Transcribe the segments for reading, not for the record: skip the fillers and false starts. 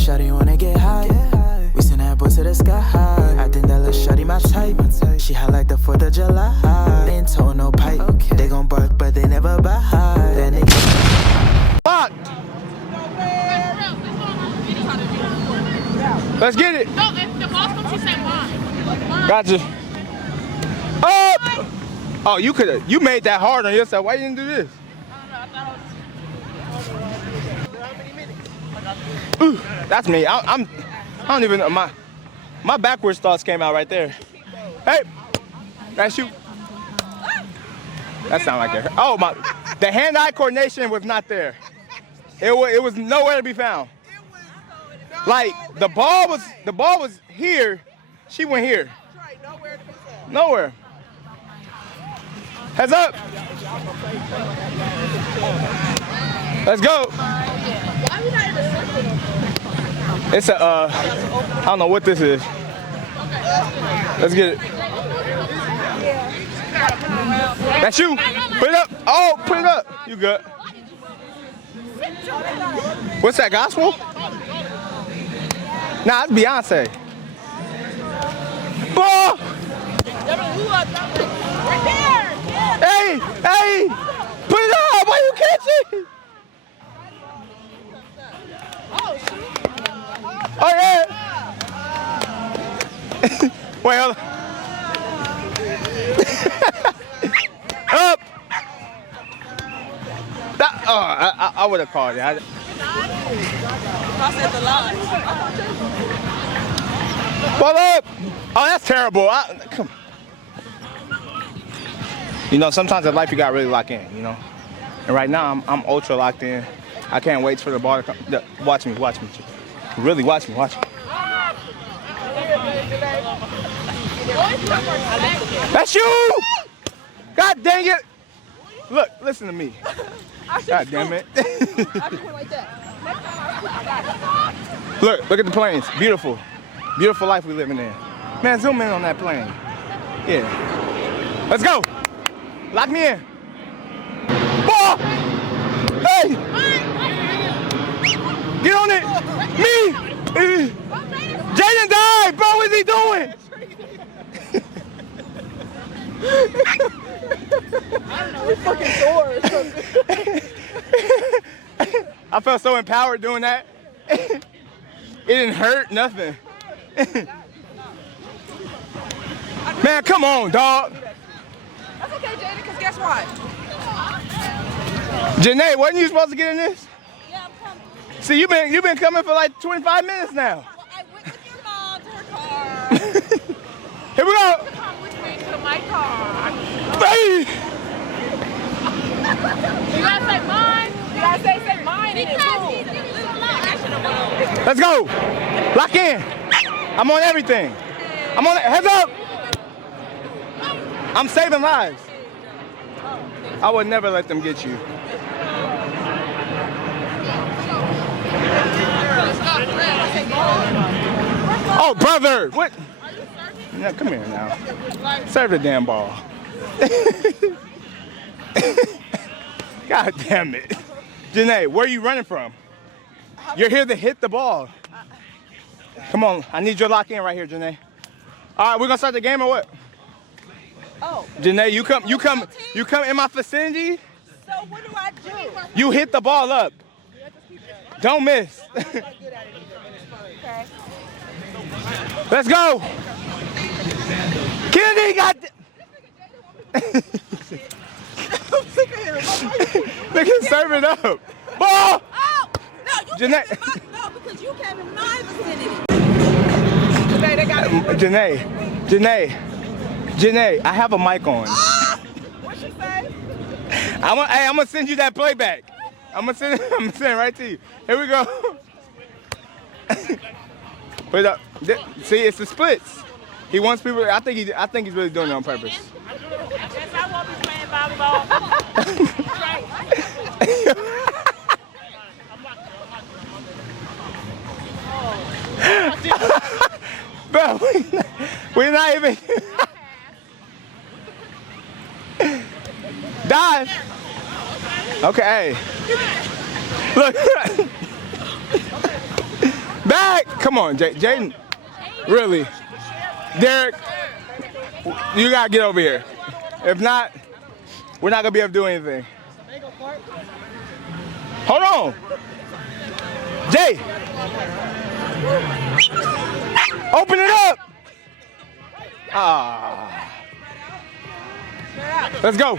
shawty wanna get high. We send that boy to the sky high. I think that little shawty my type. She hot like the 4th of July. They ain't told no pipe. They gon' bark, but they never buy. That nigga. Locked. Let's get it. No, if the boss comes, you say mine. Gotcha. Oh! Oh, you made that hard on yourself. Why you didn't do this? Ooh, that's me. I don't even know. My backwards thoughts came out right there. Hey, that's you. That sound like it. Oh my! The hand-eye coordination was not there. It was nowhere to be found. Like the ball was here. She went here. Nowhere. Heads up. Let's go. It's a, I don't know what this is. Let's get it. That's you. Put it up. Oh, put it up. You good. What's that, gospel? Nah, it's Beyonce. Ball. Hey, hey. Put it up. Why you catching? Oh, yeah. Wait, hold on. Up. That, I would have called it. I said the line. Ball up. Oh, that's terrible. Come. You know, sometimes in life you got really lock in, you know. And right now I'm ultra locked in. I can't wait for the ball to come. Watch me. Really watch me. That's you! God dang it! Look, listen to me. God damn it. Look at the planes. Beautiful. Beautiful life we living in. Man, zoom in on that plane. Yeah. Let's go. Lock me in. Ball! Hey! Get on it! Me! Jaden died! Bro, what is he doing? I don't know, it's fucking door or something. I felt so empowered doing that. It didn't hurt, nothing. Man, come on, dog. That's okay, Jaden, because guess what? Janae, wasn't you supposed to get in this? Yeah, I'm coming. See, you've been coming for like 25 minutes now. Well, I went with your mom to her car. Here we go. Come with me to my car. Hey. You gotta say mine. You gotta say mine in it, Because too. he's a little low. Let's go. Lock in. I'm on everything. I'm on it. Heads up. I'm saving lives. I would never let them get you. Oh, brother. What? Yeah, come here now. Serve the damn ball. God damn it. Janae, where are you running from? You're here to hit the ball. Come on, I need your lock in right here, Janae. All right, we're gonna start the game or what? Oh. Janae, you come in my vicinity. So what do I do? You hit the ball up. Don't miss. Okay. Let's go. Kennedy got. Look at serve it up. Ball. Oh! No, you Janae. came in my, no, because you came in my vicinity. Janae, I have a mic on. What she say? I'm gonna send you that playback. I'm gonna send it right to you. Here we go. Put it up. See, it's the splits. He wants people. I think he's really doing it on purpose. I guess I won't be playing volleyball. Bro, we're not even. Dive. Okay, hey. Look. Back. Hey, come on, Jaden. Really? Derek, you gotta get over here. If not, we're not gonna be able to do anything. Hold on. Jay. Open it up. Ah. Let's go.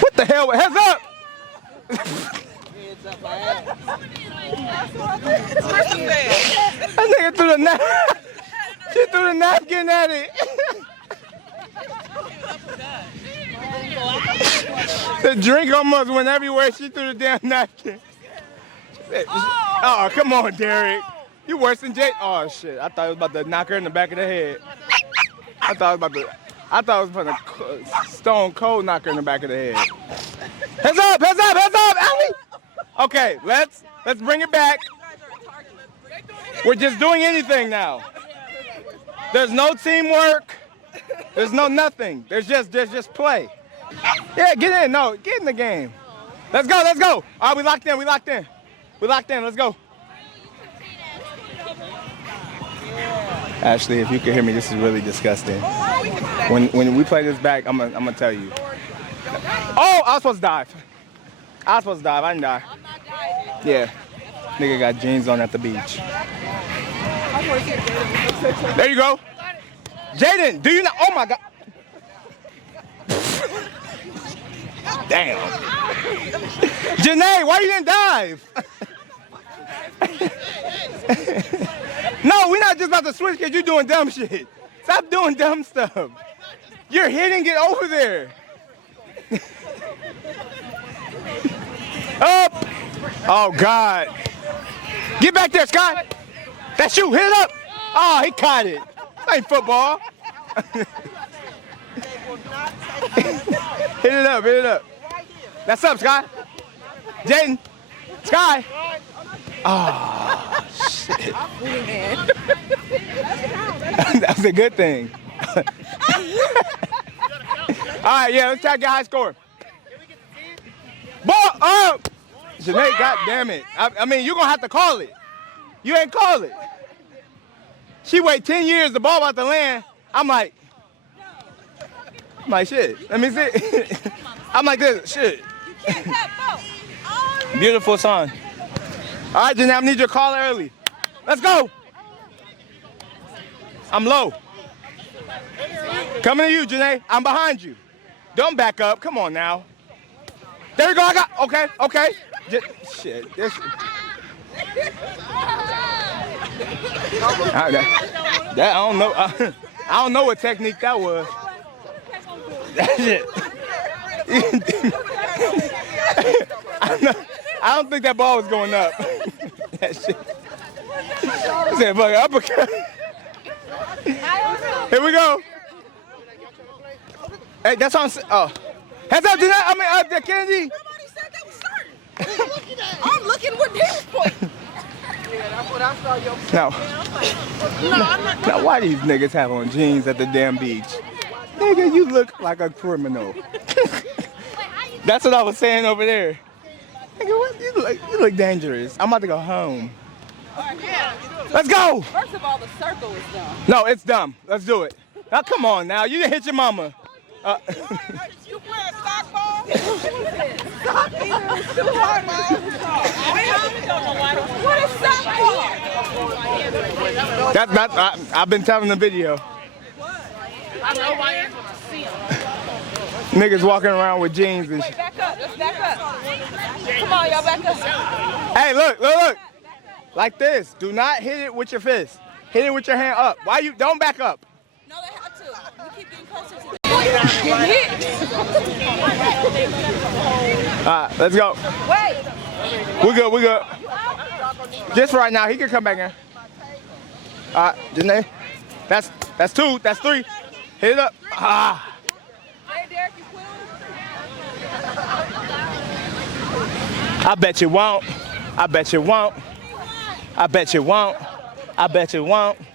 What the hell? Heads up. That nigga threw the napkin. She threw the napkin at it. The drink almost went everywhere. She threw the damn napkin. Oh, come on, Derek. You worse than Jake. Oh shit! I thought it was about to knock her in the back of the head. I thought it was about to stone cold knock her in the back of the head. Heads up! Heads up! Heads up! Allie! Okay, let's bring it back. We're just doing anything now. There's no teamwork. There's no nothing. There's just play. Yeah, get in. No, get in the game. Let's go. Let's go. All right, we locked in. We locked in. We locked in. Let's go. Ashley, if you can hear me, this is really disgusting. When we play this back, I'm gonna tell you. Oh, I was supposed to dive. I didn't die. Yeah. Nigga got jeans on at the beach. There you go. Jaden, do you know? Oh my God. Damn. Janae, why you didn't dive? No, we're not just about to switch because you're doing dumb shit. Stop doing dumb stuff. You're hitting it over there. Up. Oh, God. Get back there, Scott. That's you. Hit it up. Oh, he caught it. That ain't football. Hit it up. Hit it up. That's up, Scott. Jaden. Sky. Oh, shit. That's a good thing. All right, yeah, let's try to get a high score. Ball up! Janae, God damn it. I mean, you're going to have to call it. You ain't call it. She wait 10 years, the ball about to land. I'm like, shit. Let me see. I'm like this, shit. Beautiful song. All right, Janae, I need your call early. Let's go. I'm low. Coming to you, Janae. I'm behind you. Don't back up. Come on now. There you go. I got. Okay. Shit. This. I don't know. I don't know what technique that was. That shit. I don't think that ball was going up. That shit. I said, fuck, uppercut. Here we go. Hey, that's on. Oh, heads up, Kennedy. Nobody said that was starting. I'm looking where he was pointing. Yeah, that's what I saw your. Now, why these niggas have on jeans at the damn beach? Nigga, you look like a criminal. That's what I was saying over there. Nigga, what? You look dangerous. I'm about to go home. Let's go. First of all, the circle is dumb. No, it's dumb. Let's do it. Now, come on now. You didn't hit your mama. You play a sock ball? Sock either is too hard, What is sock ball? I've been telling the video. I know why you're supposed to see them. Niggas walking around with jeans and shit. Back up. Let's back up. Come on, y'all, back up. Hey, look. Like this. Do not hit it with your fist. Hit it with your hand up. Why you don't back up? No, they have to. We keep getting closer to the Let's go. Wait. We good. Just right now, he can come back in. Janae. That's two. That's three. Hit it up. Hey, Derek, you quit. I bet you won't. I bet you won't. I bet you won't. I bet you won't. Here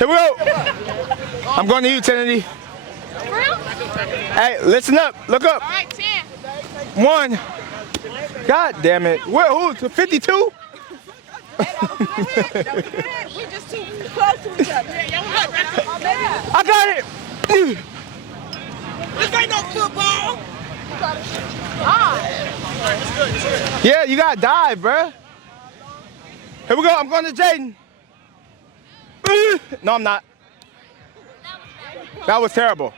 we go. I'm going to you, Trinity. Hey, listen up. Look up. All right, 10. 1. God damn it. Who? 52? We just too close to each other. I got it. This ain't no football. Yeah, you got to dive, bruh. Here we go. I'm going to Jaden. No, I'm not. That was terrible.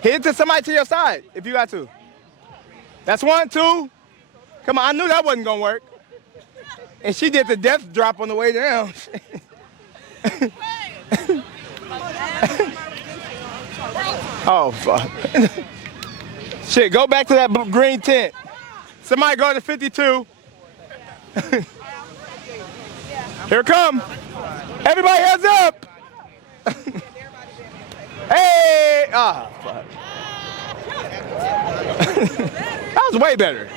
Hit it to somebody to your side if you got to. That's 1, 2. Come on, I knew that wasn't going to work. And she did the death drop on the way down. Oh, fuck. Shit, go back to that green tent. Somebody go to 52. Here it come. Everybody heads up. Hey! Ah, fuck. That was way better.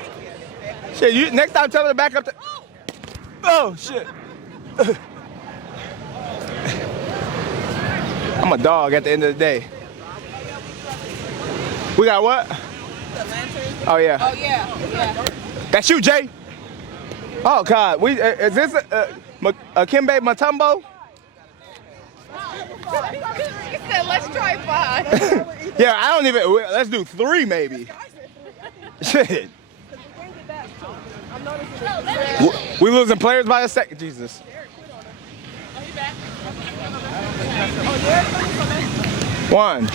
Shit, you next time tell her to back up. Oh shit. I'm a dog at the end of the day. We got what? Oh yeah. Oh yeah. That's you, Jay. Oh God. Is this a Kimbe Matumbo? He said, let's try 5. Yeah, I don't even. Let's do 3 maybe. Shit. We losing players by a second, Jesus. One.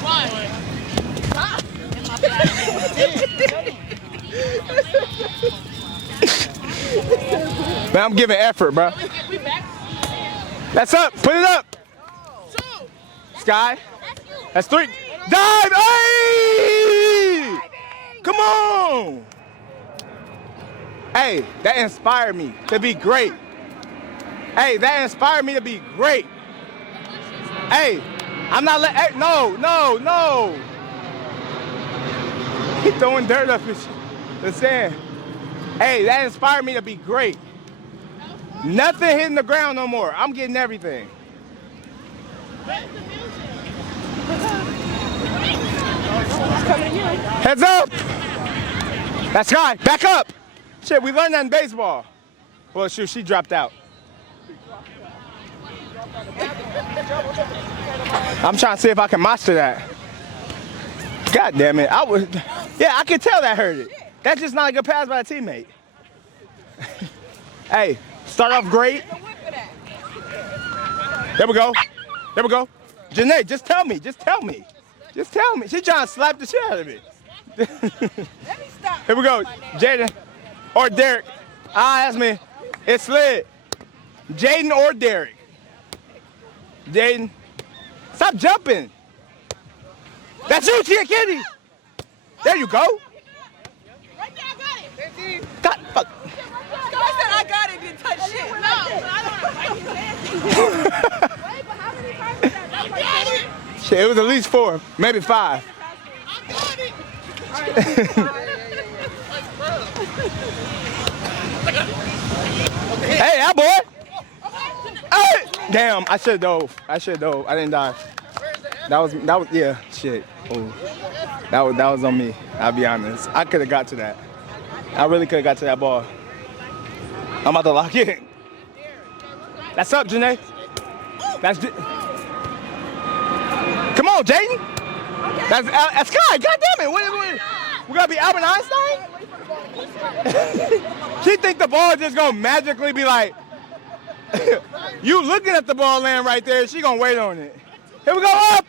Man, I'm giving effort, bro. That's up. Put it up. Sky. That's 3. Dive! Hey! Come on! Hey, that inspired me to be great. Hey, that inspired me to be great. Hey, I'm not letting. Hey, no. He's throwing dirt up the sand. Hey, that inspired me to be great. Nothing hitting the ground no more. I'm getting everything. Heads up! That's Sky. Back up! Shit, we learned that in baseball. Well, shoot, she dropped out. I'm trying to see if I can master that. God damn it. Yeah, I can tell that hurt it. That's just not a good pass by a teammate. Hey, start off great. There we go. Janae, just tell me. She trying to slap the shit out of me. Here we go. Jaden or Derek. That's me. It's slid. Jaden or Derek. Jaden. Stop jumping. That's you, Tia Kitty. There you go. Right there, I got it. God, fuck. I said I got it, didn't touch shit. No, I don't. Shit, it was at least 4, maybe 5. Hey, that boy. Hey. Damn, I should dove. I didn't dive. That was yeah, shit. Oh. That was on me. I'll be honest. I could have got to that. I really could have got to that ball. I'm about to lock in. That's up, Janae. Come on, Jaden. That's Sky. God damn it. What, we gotta be Albert Einstein? She think the ball just gonna magically be like, you looking at the ball laying right there, she gonna wait on it. Here we go, up.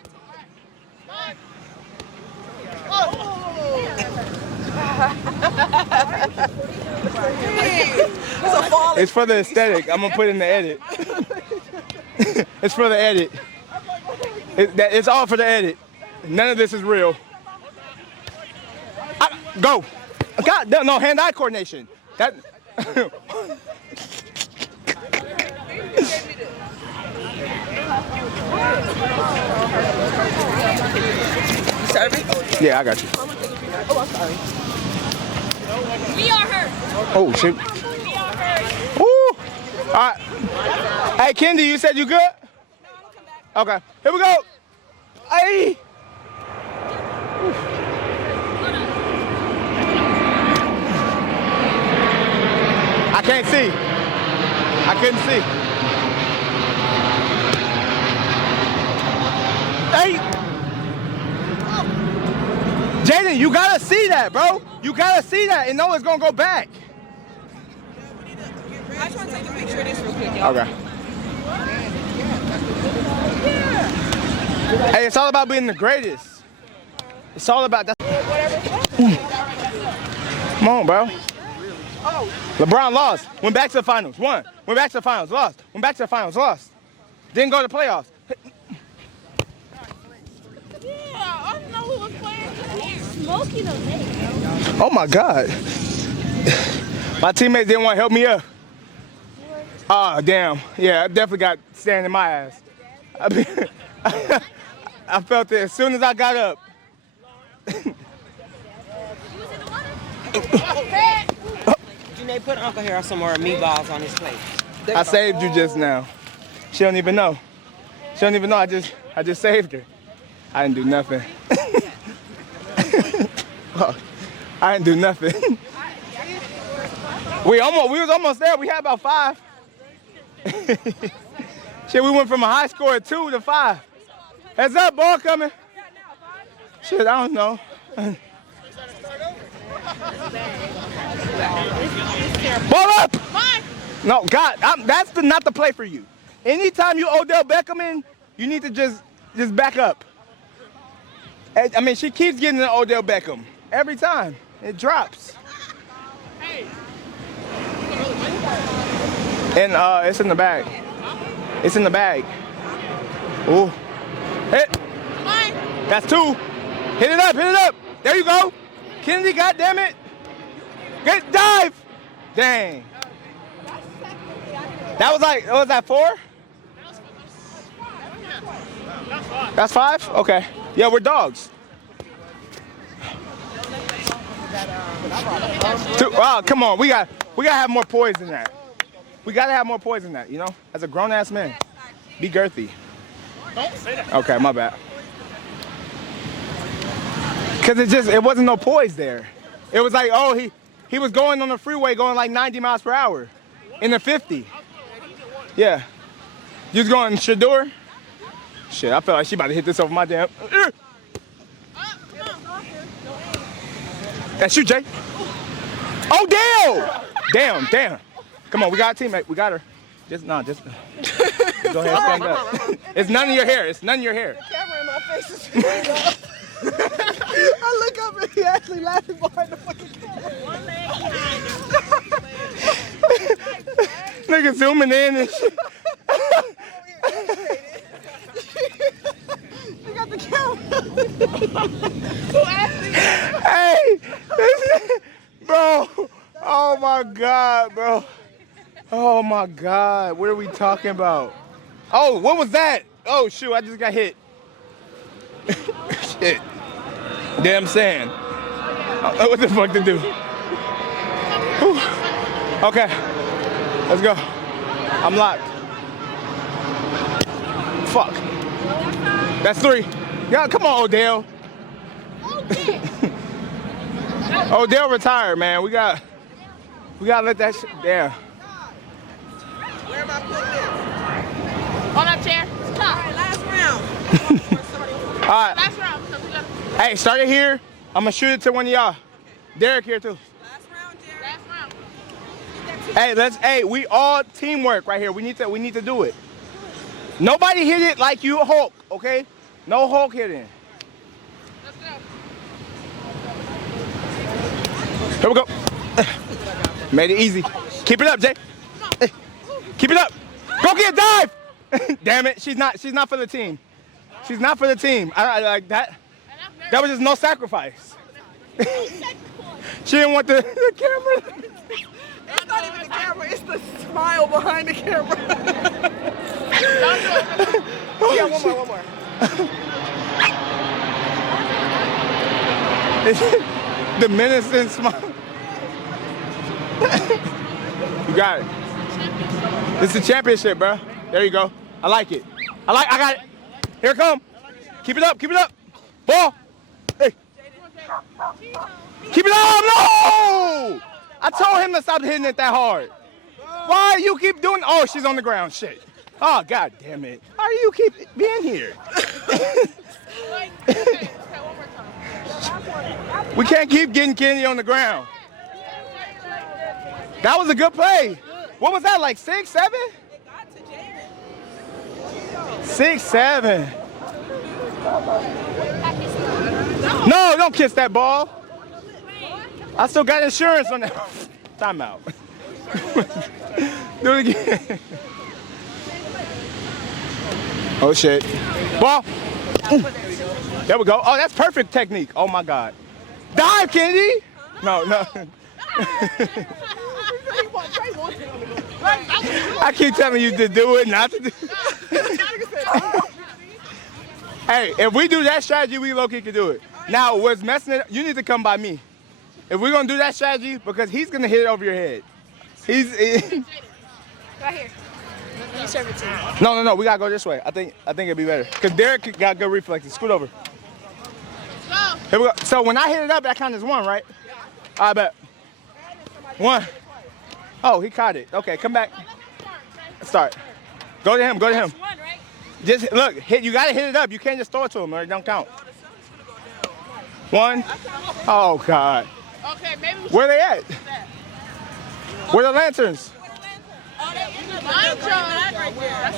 It's for the aesthetic. I'm gonna put in the edit. It's for the edit. It's all for the edit. None of this is real. Go. God, no, hand-eye coordination. That. Yeah, I got you. Oh, I'm sorry. We are hurt. Oh, shit. We are hurt. Woo! All right. Hey, Kendi, you said you good? Okay. Here we go. Hey! wait and see. Hey! Jaden, you gotta see that, bro. You gotta see that and know it's gonna go back. I just want to take a picture of this real quick, y'all. Okay. Hey, it's all about being the greatest. It's all about that. Come on, bro. LeBron lost. Went back to the finals. Won. Went back to the finals. Lost. Went back to the finals. Lost. Didn't go to the playoffs. Yeah, I don't know who was playing. He's smoking a vape. Oh my God. My teammates didn't want to help me up. Oh, damn. Yeah, I definitely got sand in my ass. I felt it as soon as I got up. Janae, put Uncle Harold some more meatballs on his plate. I saved you just now. She don't even know. She don't even know I just saved her. I didn't do nothing. I didn't do nothing. We was almost there. We had about 5. Shit, we went from a high score of 2 to 5. Heads up, ball coming. Shit, I don't know. Ball up! No, God, that's not the play for you. Anytime you Odell Beckham in, you need to just back up. I mean, she keeps getting the Odell Beckham every time. It drops. And it's in the bag. It's in the bag. Ooh. Hit. That's 2. Hit it up, hit it up. There you go. Kennedy, goddammit. Good dive. Dang. That was like, was that 4? That's 5? Okay. Yeah, we're dogs. 2. Oh, come on. We gotta have more poise than that. We gotta have more poise than that, you know? As a grown-ass man. Be girthy. Don't say that. Okay, my bad. Cause it wasn't no poise there. It was like, oh, he was going on the freeway going like 90 miles per hour in the 50. Yeah. You was going Shador? Shit, I felt like she about to hit this over my damn. That's you, Jay. Oh, damn! Damn. Come on, we got a teammate. We got her. Just go ahead, stand up. It's none of your hair. It's none of your hair. The camera in my face is I look up and he actually laughing behind the fucking camera. One leg behind him. Nigga zooming in and shit. You got the camera. Hey, bro. Oh my God, bro. Oh my God. What are we talking about? Oh, what was that? Oh shoot, I just got hit. Shit. Damn sand. What the fuck to do? Whew. Okay. Let's go. I'm locked. Fuck. That's 3. Yeah, come on, Odell. Odell retired, man. We gotta let that shit down. Where am I putting this? On that chair. Stop. All right, last round. All right. Last round. Hey, start it here. I'm gonna shoot it to one of y'all. Derek here too. Last round, Jerry. Last round. Hey, we all teamwork right here. We need to do it. Nobody hit it like you Hulk, okay? No Hulk hitting. Let's go. Here we go. Made it easy. Keep it up, Jay. Keep it up. Go get a dive. Damn it, she's not for the team. She's not for the team. I like that. That was just no sacrifice. She didn't want the camera. It's not even the camera, it's the smile behind the camera. Yeah, one more. The menacing smile. You got it. It's the championship, bro. There you go. I like it. I got it. Here it come. Keep it up. Ball. Hey. Keep it up. No! I told him to stop hitting it that hard. Why you keep doing? Oh, she's on the ground. Shit. Oh, God damn it. Why do you keep being here? We can't keep getting Kennedy on the ground. That was a good play. What was that, like 6, 7? 6, 7. No, don't kiss that ball. I still got insurance on that. Time out. Do it again. Oh shit. Ball. There we go. Oh, that's perfect technique. Oh my God. Dive, Kennedy. No. I keep telling you to do it, not to do it. Hey, if we do that strategy, we low-key can do it. Now, what's messing it up, you need to come by me. If we're going to do that strategy, because he's going to hit it over your head. He's... Right here. You serve it to me. No, we got to go this way. I think it'd be better. Because Derek got good reflexes. Scoot over. Go. Here we go. So when I hit it up, that counts as 1, right? I bet. 1. Oh, he caught it. Okay, come back. Start. Go to him. One, right? Just look, you gotta hit it up. You can't just throw it to him or it don't count. 1. Oh God. Okay, maybe we should. Where they at? Where the lanterns? Oh, they in the line right there.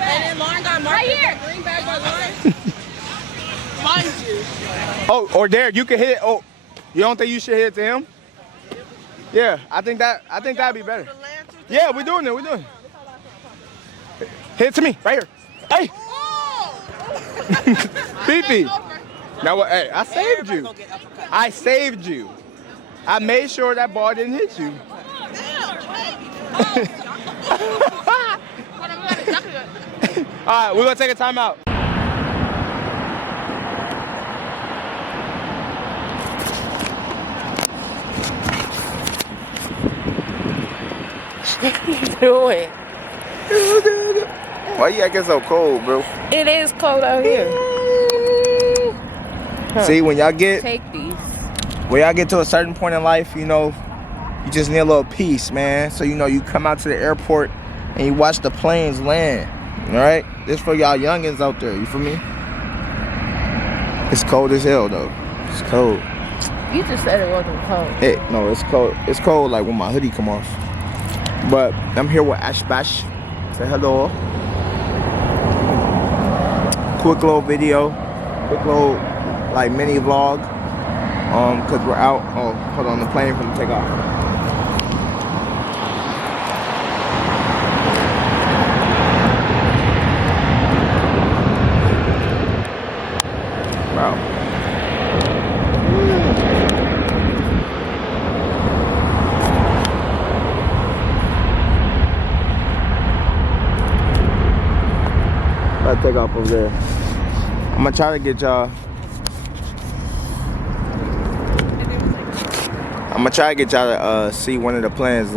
And then Lauren got marked. Right here. Green bag by Lauren. Mind you. Oh, or Derek, you can hit it. Oh, you don't think you should hit it to him? Yeah, I think that'd be better. Yeah, we're doing it. Hit it to me, right here. Hey. Pee-pee. Now what? Hey, I saved you. I saved you. I made sure that ball didn't hit you. All right, we're gonna take a timeout. Doing. Why you acting so cold, bro? It is cold out here. See, when y'all get to a certain point in life, you know, you just need a little peace, man. So, you know, you come out to the airport and you watch the planes land, all right? This for y'all youngins out there, you feel me? It's cold as hell, though. It's cold. You just said it wasn't cold. No, it's cold. It's cold like when my hoodie come off. But I'm here with Ash Bash. Say hello. Quick little video. Quick little like mini vlog. Cause we're out. Oh, hold on, the plane from the takeoff. Wow. I'll take off over there. I'm gonna try to get y'all. to see one of the planes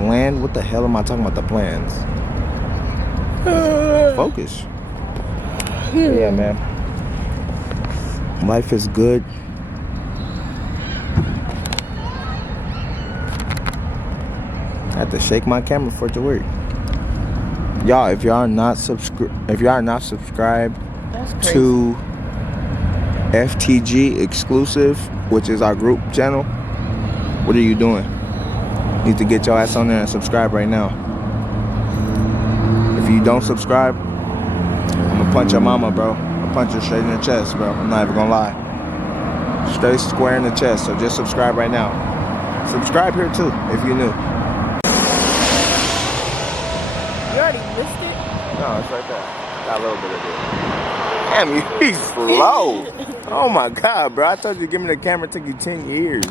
land. What the hell am I talking about? The planes. Focus. Yeah, man. Life is good. I have to shake my camera for it to work. Y'all, if y'all are not subscribed to FTG Exclusive, which is our group channel, what are you doing? You need to get your ass on there and subscribe right now. If you don't subscribe, I'm gonna punch your mama, bro. I'll punch her straight in the chest, bro. I'm not even gonna lie. Straight square in the chest. So just subscribe right now. Subscribe here too if you're new. You already missed it? No, it's right there. Got a little bit of it. Damn, he's slow. Oh my God, bro. I told you to give me the camera. It took you 10 years.